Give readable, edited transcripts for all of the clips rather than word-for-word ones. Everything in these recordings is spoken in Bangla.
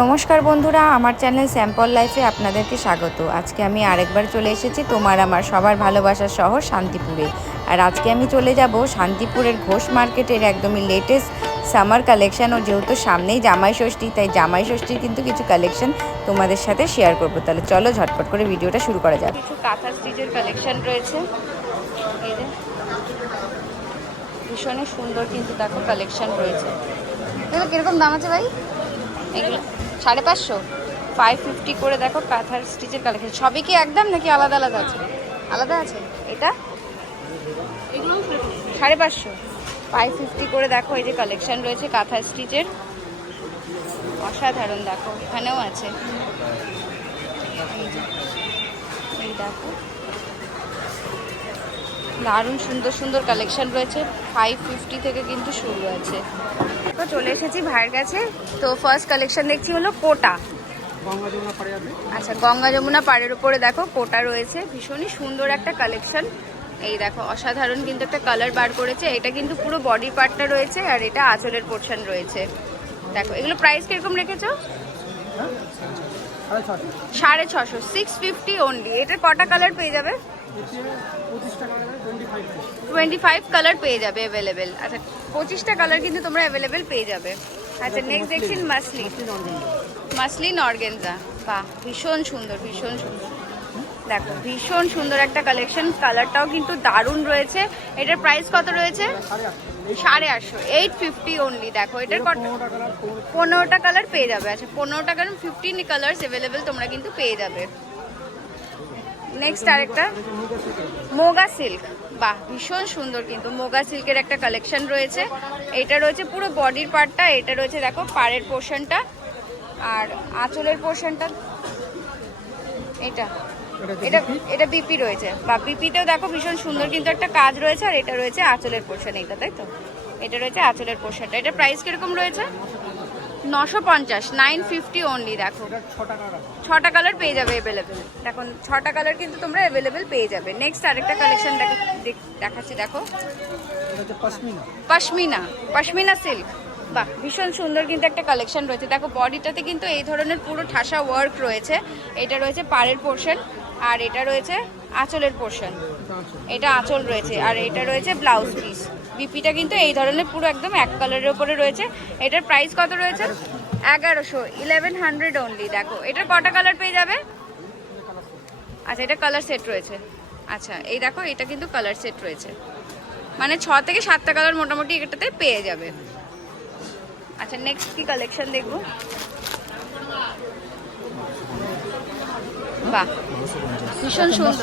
নমস্কার বন্ধুরা, আমার চ্যানেল স্যাম্পল লাইফে আপনাদেরকে স্বাগত। আজকে আমি আরেকবার চলে এসেছি তোমার আমার সবার ভালোবাসার শহর শান্তিপুরে। আর আজকে আমি চলে যাব শান্তিপুরের ঘোষ মার্কেটের একদমই লেটেস্ট সামার কালেকশন। ও যেহেতু সামনেই জামাই ষষ্ঠী, তাই জামাই ষষ্ঠীর কিন্তু কিছু কালেকশন তোমাদের সাথে শেয়ার করবো। তাহলে চলো ঝটপট করে ভিডিওটা শুরু করা যাক। কিছু কাঁথা স্টিচের কালেকশন রয়েছে, এই যে ভীষণই সুন্দর কিন্তু দেখো কালেকশন রয়েছে। এগুলো কিরকম দাম আছে ভাই? এগুলো 550, 550 করে দেখো কাঁথার স্টিচের কালেকশন। সবই কি একদম নাকি আলাদা আলাদা আছে? আলাদা আছে। এটা 550, 550 করে দেখো। এই যে কালেকশন রয়েছে কাঁথার স্টিচের, অসাধারণ। দেখো এখানেও আছে, এই দেখো দারুণ সুন্দর সুন্দর কালেকশন রয়েছে। 550 থেকে কিন্তু শুরু আছে। তো চলে এসেছি ভাইয়ের কাছে। তো ফার্স্ট কালেকশন দেখছি হলো কোটা। আচ্ছা, গঙ্গা যমুনা পাড়ের উপরে দেখো কোটা রয়েছে, ভীষণই সুন্দর একটা কালেকশন। এই দেখো অসাধারণ কিন্তু একটা কালার বার করেছে। এটা কিন্তু পুরো বডি পার্টটা রয়েছে, আর এটা আঁচলের পোর্শন রয়েছে। দেখো এগুলো প্রাইস কিরকম রেখেছো? 650, 650 অনলি। এটার কটা কালার পেয়ে যাবে? 25 কালার পেয়ে যাবে অ্যাভেলেবেল। আচ্ছা, 25টা কালার কিন্তু তোমরা অ্যাভেলেবেল পেয়ে যাবে। আচ্ছা, নেক্সট দেখছি মাসলিন অর্গানজা। বাহ, ভীষণ সুন্দর, ভীষণ সুন্দর। দেখো ভীষণ সুন্দর একটা কালেকশন, কালারটাও কিন্তু দারুণ রয়েছে। এটার প্রাইস কত রয়েছে? 850, 850 অনলি। দেখো এটার 15টা কালার পেয়ে যাবে। আচ্ছা, 15টা কালার, 15 কালার্স অ্যাভেলেবেল তোমরা কিন্তু পেয়ে যাবে। নেক্সট আরেকটা মোগা সিল্ক। বাহ, ভীষণ সুন্দর কিন্তু মোগা সিল্কের একটা কালেকশন রয়েছে। এটা রয়েছে পুরো বডির পার্টটা, এটা রয়েছে দেখো পাড়ের পোর্শনটা, আর আঁচলের পোর্শনটা এটা এটা এটা বিপি রয়েছে। বা বিপিটাও দেখো ভীষণ সুন্দর কিন্তু একটা কাজ রয়েছে। আর এটা রয়েছে আঁচলের পোর্শন, এইটা তাই তো? এটা রয়েছে আঁচলের পোর্শনটা। এটা প্রাইস কিরকম রয়েছে? 950, 950 অনলি। দেখো 6টা কালার পেয়ে যাবে অ্যাভেলেবেল। দেখো 6টা কালার কিন্তু তোমরা অ্যাভেলেবেল পেয়ে যাবে। নেক্সট আরেকটা কালেকশন দেখাচ্ছি। দেখো পশমিনা সিল্ক। বাহ, ভীষণ সুন্দর কিন্তু একটা কালেকশন রয়েছে। দেখো বডিটাতে কিন্তু এই ধরনের পুরো ঠাসা ওয়ার্ক রয়েছে। এটা রয়েছে পাড়ের পোর্শন, আর এটা রয়েছে আঁচলের পোর্শন। এটা আঁচল রয়েছে, আর এটা রয়েছে ব্লাউজ পিস। বিপিটা কিন্তু এই ধরনের পুরো একদম এক কালারের উপরে রয়েছে। এটার প্রাইস কত রয়েছে? 1100, 1100 অনলি। দেখো এটার কটা কালার পেয়ে যাবে? আচ্ছা, এটা কালার সেট রয়েছে। আচ্ছা, এই দেখো এটা কিন্তু কালার সেট রয়েছে, মানে 6 থেকে 7টা কালার মোটামুটি এটাতে পেয়ে যাবে। আচ্ছা, নেক্সট কি কালেকশন দেখবো? বাহ, ভীষণ সুন্দর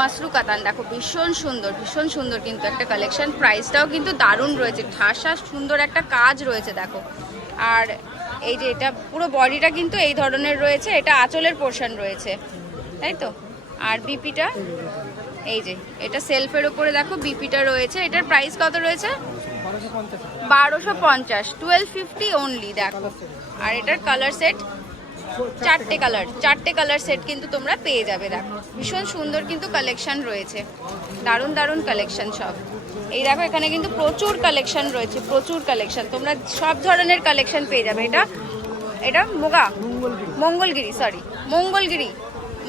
মাসরু কাতান। দেখো ভীষণ সুন্দর, ভীষণ সুন্দর কিন্তু একটা কালেকশন। প্রাইসটাও কিন্তু দারুণ রয়েছে, ঠাসা সুন্দর একটা কাজ রয়েছে দেখো। আর এই যে এটা পুরো বডিটা কিন্তু এই ধরনের রয়েছে, এটা আঁচলের পোর্শন রয়েছে, তাই তো? আর বিপিটা এই যে এটা সেলফের উপরে দেখো বিপিটা রয়েছে। এটার প্রাইস কত রয়েছে? 1250, 1250 অনলি। দেখো আর এটার কালার সেট চারটে কালার সেট কিন্তু তোমরা পেয়ে যাবে। দেখো ভীষণ সুন্দর কিন্তু কালেকশন রয়েছে, দারুণ দারুণ কালেকশন সব। এই দেখো এখানে কিন্তু প্রচুর কালেকশন রয়েছে, প্রচুর কালেকশন। তোমরা সব ধরনের কালেকশন পেয়ে যাবে। এটা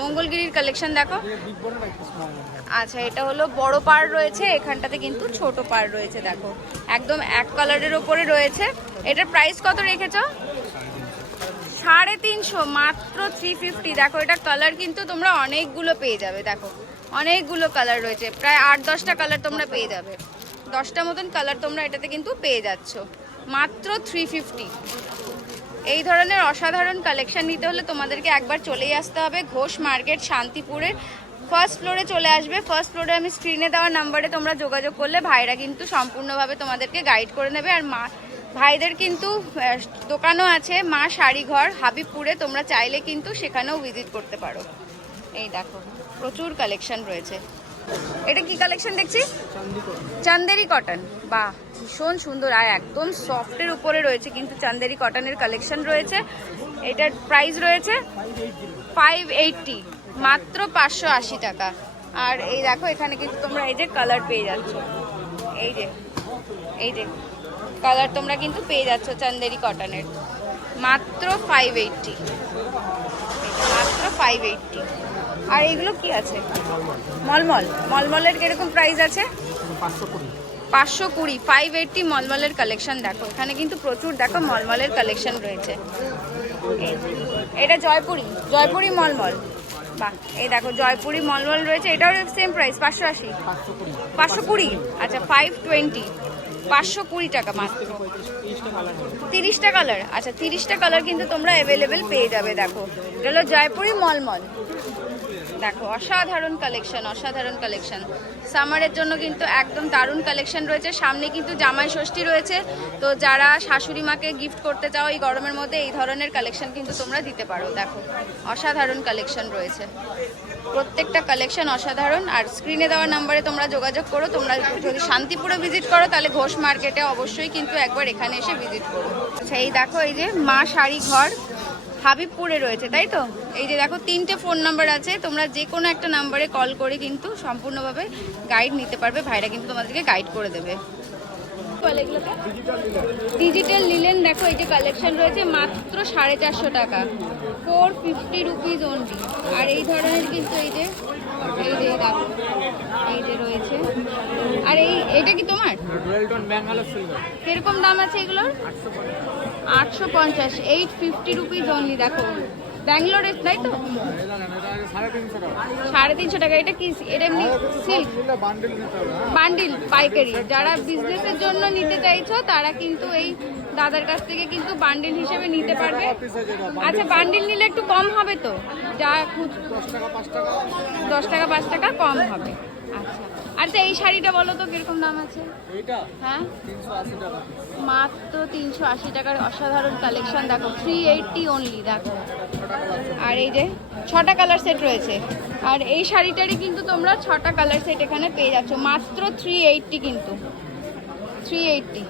মঙ্গলগিরির কালেকশন দেখো। আচ্ছা, এটা হলো বড় পাড় রয়েছে, এখানটাতে কিন্তু ছোট পাড় রয়েছে। দেখো একদম এক কালারের উপরে রয়েছে। এটার প্রাইস কত রেখেছো? 350, মাত্র 350। দেখো এটা কালার কিন্তু তোমরা অনেকগুলো পেয়ে যাবে। দেখো অনেকগুলো কালার রয়েছে, প্রায় 8-10টা কালার তোমরা পেয়ে যাবে। 10টা মতন কালার তোমরা এটাতে কিন্তু পেয়ে যাচ্ছ, মাত্র 350। এই ধরনের অসাধারণ কালেকশন নিতে হলে তোমাদেরকে একবার চলেই আসতে হবে ঘোষ মার্কেট শান্তিপুরের ফার্স্ট ফ্লোরে চলে আসবে। ফার্স্ট ফ্লোরে আমি স্ক্রিনে দেওয়া নাম্বারে তোমরা যোগাযোগ করলে ভাইরা কিন্তু সম্পূর্ণভাবে তোমাদেরকে গাইড করে নেবে। আর ভাইদের কিন্তু দোকানও আছে মা শাড়িঘর হাবিবপুরে, তোমরা চাইলে কিন্তু সেখানেও ভিজিট করতে পারো। এই দেখো প্রচুর কালেকশন রয়েছে। এটা কি কালেকশন দেখছি? চান্দেরি কটন। বাহ, ভীষণ সুন্দর, আর একদম সফটের উপরে রয়েছে কিন্তু চান্দেরি কটনের কালেকশন রয়েছে। এটার প্রাইস রয়েছে 580, মাত্র 580 টাকা। আর এই দেখো এখানে কিন্তু তোমরা এই যে কালার পেয়ে যাচ্ছ, এই যে কালার তোমরা কিন্তু পেয়ে যাচ্ছ চান্দেরি কটনের, মাত্র 580, মাত্র 580। আর এগুলো কি আছে? মলমল, মলমলের কিরকম প্রাইস আছে? 520, 580 মলমলের কালেকশন। দেখো এখানে কিন্তু প্রচুর দেখো মলমলের কালেকশন রয়েছে। এটা জয়পুরি, জয়পুরি মলমল, বাহ। এই দেখো জয়পুরি মলমল রয়েছে, এটাও সেম প্রাইস 580, 520। আচ্ছা 520, 520 টাকা মাত্র। 30টা কালার, আচ্ছা 30টা কালার কিন্তু তোমরা অ্যাভেলেবেল পেয়ে যাবে। দেখো এটা হলো জয়পুরি মলমল। দেখো অসাধারণ কালেকশন, অসাধারণ কালেকশন। সামারের জন্য কিন্তু একদম দারুণ কালেকশন রয়েছে। সামনে কিন্তু জামাই ষষ্ঠী রয়েছে, তো যারা শাশুড়ি মাকে গিফট করতে চাও এই গরমের মধ্যে এই ধরনের কালেকশন কিন্তু তোমরা দিতে পারো। দেখো অসাধারণ কালেকশন রয়েছে, প্রত্যেকটা কালেকশন অসাধারণ। আর স্ক্রিনে দেওয়া নাম্বারে তোমরা যোগাযোগ করো। তোমরা যদি শান্তিপুরে ভিজিট করো তাহলে ঘোষ মার্কেটে অবশ্যই কিন্তু একবার এখানে এসে ভিজিট করো। আচ্ছা এই দেখো এই যে মা শাড়ি ঘর হাবিবপুরে রয়েছে, তাই তো? এই যে দেখো 3টে ফোন নাম্বার আছে, তোমরা যে কোনো একটা নাম্বারে কল করে কিন্তু সম্পূর্ণভাবে গাইড নিতে পারবে। ভাইরা কিন্তু তোমাদেরকে গাইড করে দেবে। ডিজিটাল লিলেন দেখো এই যে কালেকশন রয়েছে মাত্র 450 টাকা, 450 রুপিজ অনলি। আর এই ধরনের কিন্তু এই যে দেখো এই যে রয়েছে। আর এইটা কি তোমার? কিরকম দাম আছে এগুলোর? 850, 850 রুপিজ অনলি। দেখো ব্যাঙ্গালোরের, তাই তো? 350 টাকা। এটা কি? এটা এমনি সিল্ক বান্ডিল পাইকারি। যারা বিজনেসের জন্য নিতে চাইছো তারা কিন্তু এই দাদার কাছ থেকে কিন্তু বান্ডিল হিসেবে নিতে পারবে। আচ্ছা বান্ডিল নিলে একটু কম হবে তো? যা 10 টাকা 5 টাকা কম হবে। আচ্ছা আচ্ছা এই শাড়িটা বলো তো কিরকম দাম আছে? হ্যাঁ 380 টাকা, মাত্র 380 টাকার অসাধারণ কালেকশন। দেখো 380 অনলি। দেখো আর এই যে 6টা কালার সেট রয়েছে। আর এই শাড়িটারই কিন্তু তোমরা 6টা কালার সেট এখানে পেয়ে যাচ্ছ মাত্র 380, কিন্তু 380।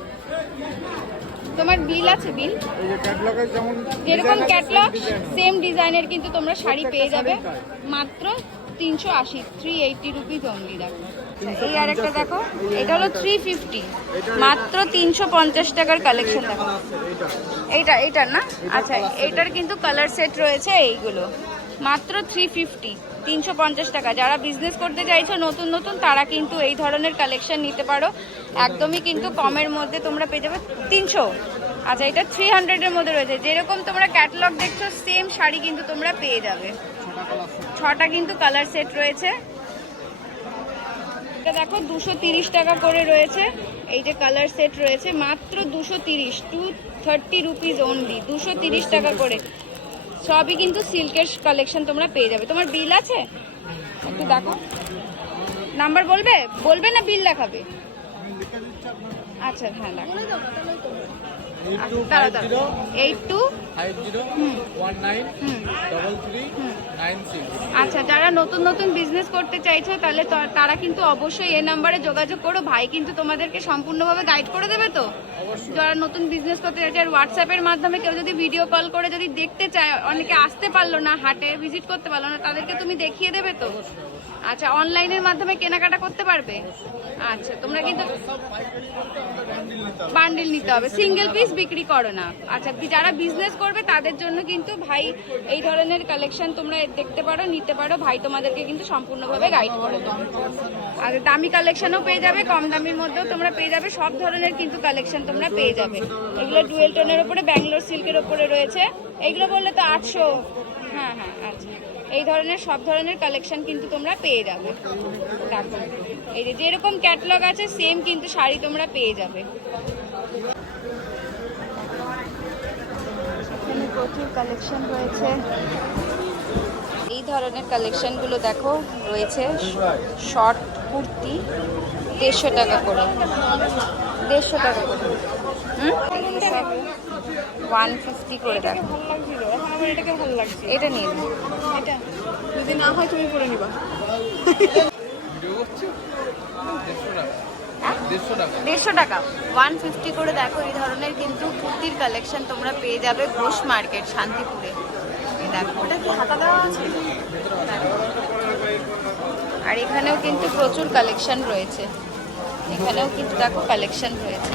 তোমার বিল আছে? বিল যেরকম ক্যাটলগ সেম ডিজাইনের কিন্তু তোমরা শাড়ি পেয়ে যাবে মাত্র 380, 380 রুপিজ অনলি। দেখো এই আর একটা দেখো, এটা হলো 350, মাত্র 350 টাকার কালেকশন। দেখো এইটার না? আচ্ছা এইটার কিন্তু কালার সেট রয়েছে এইগুলো, মাত্র 350, 350 টাকা। যারা বিজনেস করতে চাইছো নতুন নতুন তারা কিন্তু এই ধরনের কালেকশন নিতে পারো, একদমই কিন্তু কমের মধ্যে তোমরা পেয়ে যাবে। 300, আচ্ছা এটা 300-এর মধ্যে রয়েছে। যেরকম তোমরা ক্যাটালগ দেখছো সেম শাড়ি কিন্তু তোমরা পেয়ে যাবে। 6টা কিন্তু কালার সেট রয়েছে। এটা দেখো 230 টাকা করে রয়েছে। এই যে কালার সেট রয়েছে মাত্র 230, 230 রুপিজ অনলি, 230 টাকা করে। সবই কিন্তু সিল্কের কালেকশন তোমরা পেয়ে যাবে। তোমার বিল আছে? একটু দেখো, নাম্বার বলবে না বিল দেখাবে? আচ্ছা হ্যাঁ দেখো 8250193396। আচ্ছা যারা নতুন নতুন বিজনেস করতে চাইছো তাহলে তারা কিন্তু অবশ্যই এই নাম্বারে যোগাযোগ করো। ভাই কিন্তু তোমাদেরকে সম্পূর্ণভাবে গাইড করে দেবে। তো যারা নতুন বিজনেস করতে চাইছে, আর হোয়াটসঅ্যাপের মাধ্যমে কেউ যদি ভিডিও কল করে যদি দেখতে চায়, অনেকে আসতে পারলো না, হাটে ভিজিট করতে পারলো না, তাদেরকে তুমি দেখিয়ে দেবে তো? আচ্ছা অনলাইনের মাধ্যমে কেনাকাটা করতে পারবে। আচ্ছা তোমরা কিন্তু বান্ডিল নিতে হবে, সিঙ্গেল পিস বিক্রি করো না। আচ্ছা যারা বিজনেস করবে তাদের জন্য কিন্তু ভাই এই ধরনের কালেকশন তোমরা দেখতে পারো, নিতে পারো। ভাই তোমাদেরকে কিন্তু সম্পূর্ণভাবে গাইড করে দেবে। আর দামি কালেকশনও পেয়ে যাবে, কম দামির মধ্যেও তোমরা পেয়ে যাবে। সব ধরনের কিন্তু কালেকশন তোমরা পেয়ে যাবে। এগুলো ডুয়েল টোনের ওপরে, ব্যাঙ্গালোর সিল্কের ওপরে রয়েছে। এগুলো বললে তো 800। হ্যাঁ আচ্ছা এই ধরনের সব ধরনের কালেকশন কিন্তু তোমরা পেয়ে যাবে। দেখো এই যে যেরকম ক্যাটালগ আছে সেম কিন্তু শাড়ি তোমরা পেয়ে যাবে। এখানে প্রচুর কালেকশন রয়েছে। এই ধরনের কালেকশনগুলো দেখো রয়েছে। শর্ট কুর্তি 150 টাকা করে, 150 টাকা করে। 150 করে দেখো। আমার এটাকে ভালো লাগছে, এটা নিয়ে নিই। এটা যদি না হয় তুমি পরে নিবা। 150 টাকা, 150 করে দেখো। এই ধরনের কিন্তু কুর্তির কালেকশন তোমরা পেয়ে যাবে ঘোষ মার্কেট শান্তিপুরে। দেখো ওটা কি হাতা দেওয়া আছে। আর এখানেও কিন্তু প্রচুর কালেকশন রয়েছে। এখানেও কিন্তু দেখো কালেকশন রয়েছে।